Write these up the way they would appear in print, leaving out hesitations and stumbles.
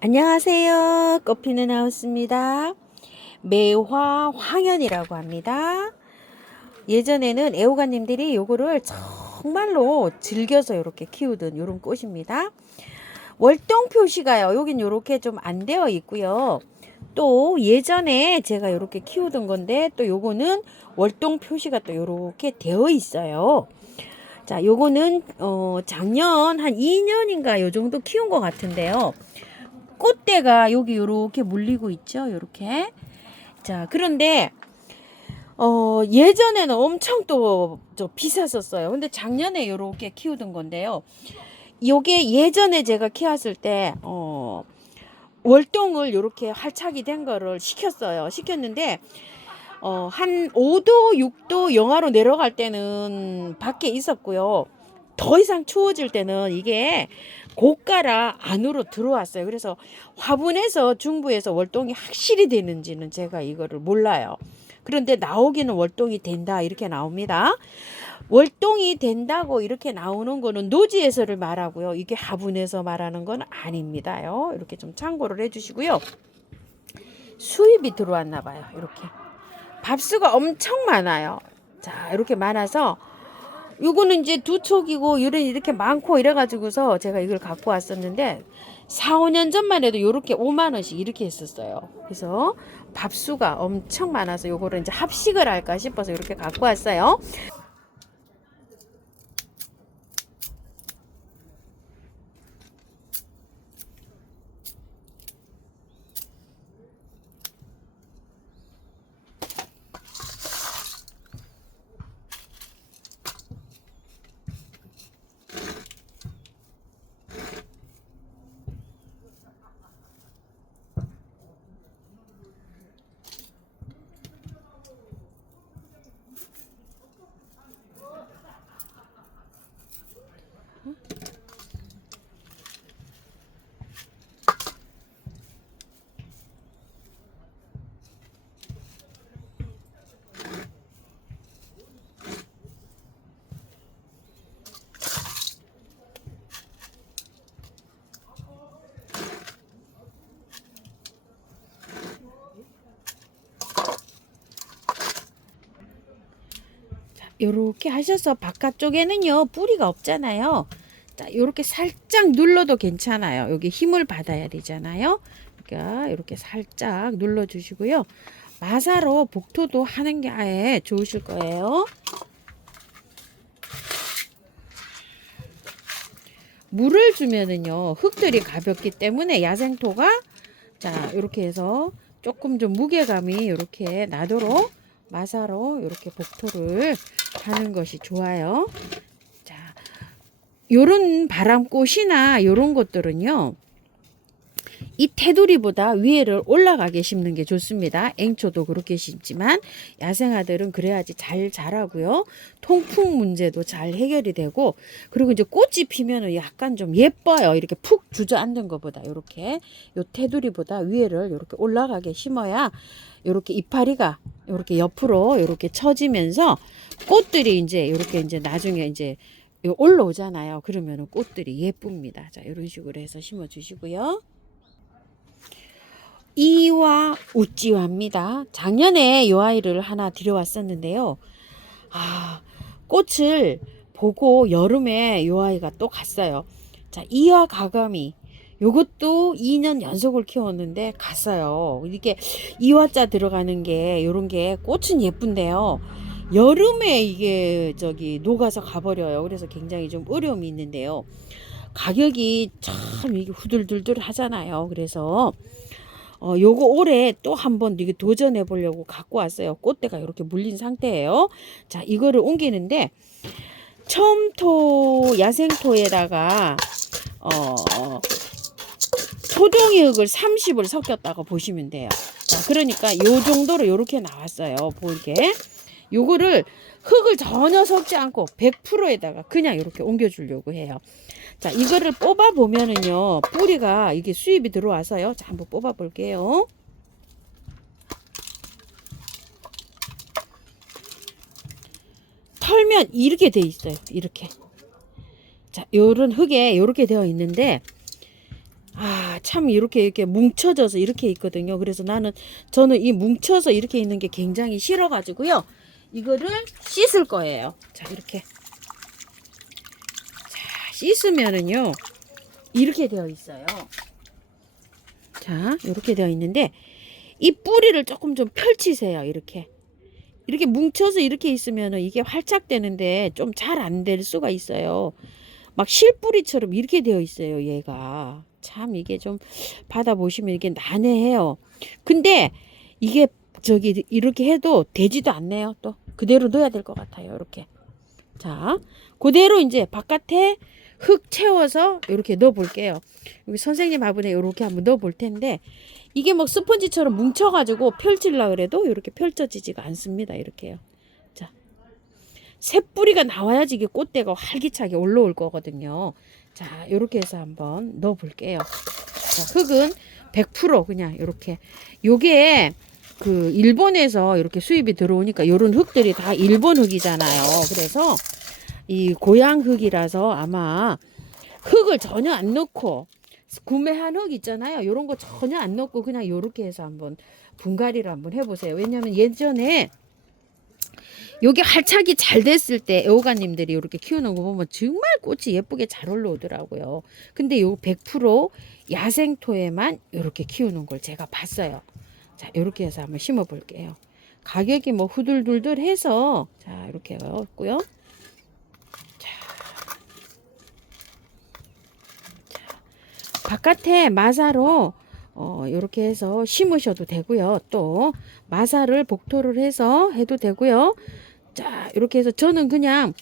안녕하세요. 꽃피는 하우스입니다. 매화 황현이라고 합니다. 예전에는 애호가님들이 요거를 정말로 즐겨서 이렇게 키우던 요런 꽃입니다. 월동 표시가요. 여긴 요렇게 좀 안 되어 있고요. 또 예전에 제가 요렇게 키우던 건데 또 요거는 월동 표시가 또 요렇게 되어 있어요. 자, 요거는 작년 한 2년인가 요 정도 키운 것 같은데요. 꽃대가 여기 요렇게 물리고 있죠. 요렇게. 자, 그런데 예전에는 엄청 또 비쌌었어요. 근데 작년에 요렇게 키우던 건데요. 요게 예전에 제가 키웠을 때 월동을 요렇게 활착이 된 거를 시켰어요. 시켰는데 한 5도, 6도 영하로 내려갈 때는 밖에 있었고요. 더 이상 추워질 때는 이게 고가라 안으로 들어왔어요. 그래서 화분에서 중부에서 월동이 확실히 되는지는 제가 이거를 몰라요. 그런데 나오기는 월동이 된다 이렇게 나옵니다. 월동이 된다고 이렇게 나오는 거는 노지에서를 말하고요. 이게 화분에서 말하는 건 아닙니다요. 이렇게 좀 참고를 해주시고요. 수입이 들어왔나 봐요. 이렇게 밥수가 엄청 많아요. 자, 이렇게 많아서 요거는 이제 두 촉이고 요런 이렇게 많고 이래가지고서 제가 이걸 갖고 왔었는데 4, 5년 전만 해도 요렇게 5만 원씩 이렇게 했었어요. 그래서 밥수가 엄청 많아서 요거를 이제 합식을 할까 싶어서 이렇게 갖고 왔어요. 요렇게 하셔서 바깥쪽에는요 뿌리가 없잖아요. 자, 요렇게 살짝 눌러도 괜찮아요. 여기 힘을 받아야 되잖아요. 그러니까 이렇게 살짝 눌러 주시고요. 마사로 복토도 하는 게 아예 좋으실 거예요. 물을 주면은요 흙들이 가볍기 때문에 야생토가 자 이렇게 해서 조금 좀 무게감이 이렇게 나도록 마사로 이렇게 복토를 하는 것이 좋아요. 자, 요런 바람꽃이나 요런 것들은요 이 테두리보다 위에를 올라가게 심는 게 좋습니다. 앵초도 그렇게 심지만 야생화들은 그래야지 잘 자라고요. 통풍 문제도 잘 해결이 되고 그리고 이제 꽃이 피면은 약간 좀 예뻐요. 이렇게 푹 주저앉는 것보다 이렇게 요 테두리보다 위에를 이렇게 올라가게 심어야 이렇게 이파리가 이렇게 옆으로 이렇게 처지면서 꽃들이 이제 이렇게 이제 나중에 이제 올라오잖아요. 그러면은 꽃들이 예쁩니다. 자, 이런 식으로 해서 심어 주시고요. 이와 우찌화입니다. 작년에 이 아이를 하나 들여왔었는데요. 아, 꽃을 보고 여름에 이 아이가 또 갔어요. 자, 이와 가감이 요것도 2년 연속을 키웠는데 갔어요. 이게 이화자 들어가는 게 요런 게 꽃은 예쁜데요. 여름에 이게 녹아서 가버려요. 그래서 굉장히 좀 어려움이 있는데요. 가격이 참 이게 후들들들 하잖아요. 그래서 요거 올해 또 한번 이게 도전해 보려고 갖고 왔어요. 꽃대가 이렇게 물린 상태예요. 자, 이거를 옮기는데 첨토 야생토에다가 토종이 흙을 30을 섞였다고 보시면 돼요. 자, 그러니까 요 정도로 이렇게 나왔어요. 보이게. 요거를 흙을 전혀 섞지 않고 100%에다가 그냥 이렇게 옮겨 주려고 해요. 자, 이거를 뽑아 보면은요 뿌리가 이게 수입이 들어와서요. 자, 한번 뽑아 볼게요. 털면 이렇게 돼 있어요. 이렇게. 자, 요런 흙에 요렇게 되어 있는데 참 이렇게 뭉쳐져서 이렇게 있거든요. 그래서 저는 이 뭉쳐서 이렇게 있는 게 굉장히 싫어가지고요. 이거를 씻을 거예요. 자, 이렇게. 자, 씻으면은요. 이렇게 되어 있어요. 자, 이렇게 되어 있는데, 이 뿌리를 조금 좀 펼치세요. 이렇게. 이렇게 뭉쳐서 이렇게 있으면은 이게 활착되는데 좀 잘 안 될 수가 있어요. 막 실뿌리처럼 이렇게 되어 있어요. 얘가. 참 이게 좀 받아보시면 이게 난해해요. 근데 이게 이렇게 해도 되지도 않네요. 또 그대로 넣어야 될 것 같아요. 이렇게. 자, 그대로 이제 바깥에 흙 채워서 이렇게 넣어 볼게요. 여기 선생님 화분에 이렇게 한번 넣어 볼 텐데, 이게 뭐 스펀지처럼 뭉쳐가지고 펼치려고 그래도 이렇게 펼쳐지지가 않습니다. 이렇게요. 자, 새 뿌리가 나와야지 이게 꽃대가 활기차게 올라올 거거든요. 자, 이렇게 해서 한번 넣어 볼게요. 자, 흙은 100% 그냥 이렇게. 요게 그 일본에서 이렇게 수입이 들어오니까 요런 흙들이 다 일본 흙이잖아요. 그래서 이 고향 흙이라서 아마 흙을 전혀 안 넣고 구매한 흙 있잖아요. 요런 거 전혀 안 넣고 그냥 요렇게 해서 한번 분갈이를 한번 해보세요. 왜냐면 예전에 요게 활착이 잘 됐을 때 애호가님들이 이렇게 키우는 거 보면 정말 꽃이 예쁘게 잘 올라오더라고요. 근데 요 100% 야생토에만 이렇게 키우는 걸 제가 봤어요. 자, 이렇게 해서 한번 심어 볼게요. 가격이 뭐 후들둘들 해서 자, 이렇게 했고요. 바깥에 마사로 이렇게 해서 심으셔도 되고요. 또 마사를 복토를 해서 해도 되고요. 자, 이렇게 해서 저는 그냥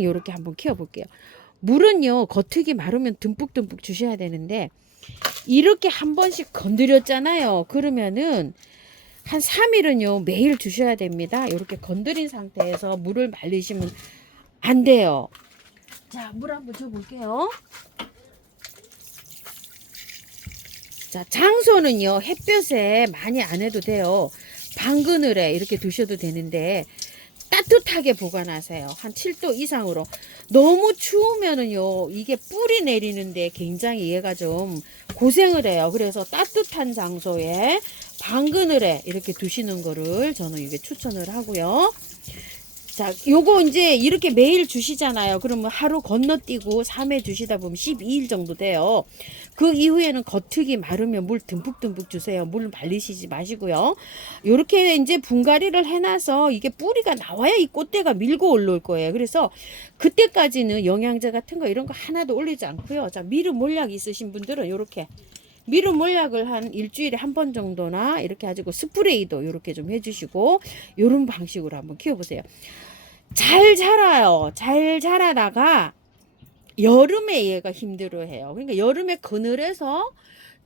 이렇게 한번 키워 볼게요. 물은요, 겉흙이 마르면 듬뿍듬뿍 주셔야 되는데 이렇게 한 번씩 건드렸잖아요. 그러면은 한 3일은요 매일 주셔야 됩니다. 이렇게 건드린 상태에서 물을 말리시면 안 돼요. 자, 물 한번 줘 볼게요. 자, 장소는요 햇볕에 많이 안 해도 돼요. 방그늘에 이렇게 두셔도 되는데 따뜻하게 보관하세요. 한 7도 이상으로. 너무 추우면은요 이게 뿌리 내리는데 굉장히 얘가 좀 고생을 해요. 그래서 따뜻한 장소에 방그늘에 이렇게 두시는 거를 저는 이게 추천을 하고요. 자, 요거 이제 이렇게 매일 주시잖아요. 그러면 하루 건너뛰고 3회 주시다 보면 12일 정도 돼요. 그 이후에는 겉흙이 마르면 물 듬뿍듬뿍 주세요. 물 말리시지 마시고요. 요렇게 이제 분갈이를 해놔서 이게 뿌리가 나와야 이 꽃대가 밀고 올라올 거예요. 그래서 그때까지는 영양제 같은 거 이런 거 하나도 올리지 않고요. 자, 미름 몰약 있으신 분들은 요렇게 미름 몰약을 한 일주일에 한 번 정도나 이렇게 가지고 스프레이도 이렇게 좀 해주시고 요런 방식으로 한번 키워보세요. 잘 자라요. 잘 자라다가 여름에 얘가 힘들어해요. 그러니까 여름에 그늘에서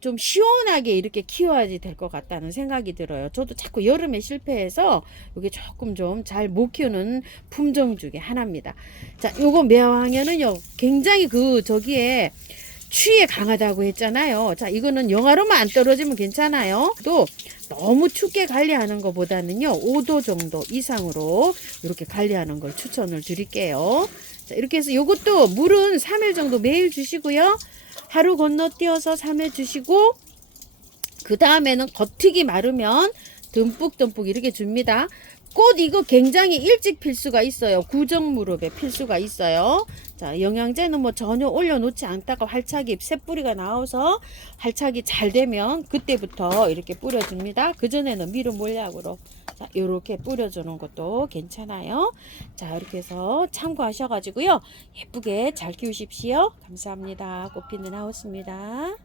좀 시원하게 이렇게 키워야지 될 것 같다는 생각이 들어요. 저도 자꾸 여름에 실패해서 이게 조금 좀 잘 못 키우는 품종 중에 하나입니다. 자, 요거 매화황현은요 굉장히 저기에 추위에 강하다고 했잖아요. 자, 이거는 영하로만 안 떨어지면 괜찮아요. 또 너무 춥게 관리하는 것보다는요 5도 정도 이상으로 이렇게 관리하는 걸 추천을 드릴게요. 자, 이렇게 해서 요것도 물은 3일 정도 매일 주시고요. 하루 건너뛰어서 3회 주시고 그 다음에는 겉흙이 마르면 듬뿍듬뿍 이렇게 줍니다. 꽃 이거 굉장히 일찍 필 수가 있어요. 구정무렵에 필 수가 있어요. 자, 영양제는 뭐 전혀 올려놓지 않다가 활착이 새뿌리가 나와서 활착이 잘 되면 그때부터 이렇게 뿌려줍니다. 그전에는 미름 몰약으로 자, 이렇게 뿌려주는 것도 괜찮아요. 자, 이렇게 해서 참고하셔가지고요. 예쁘게 잘 키우십시오. 감사합니다. 꽃피는 하우스입니다.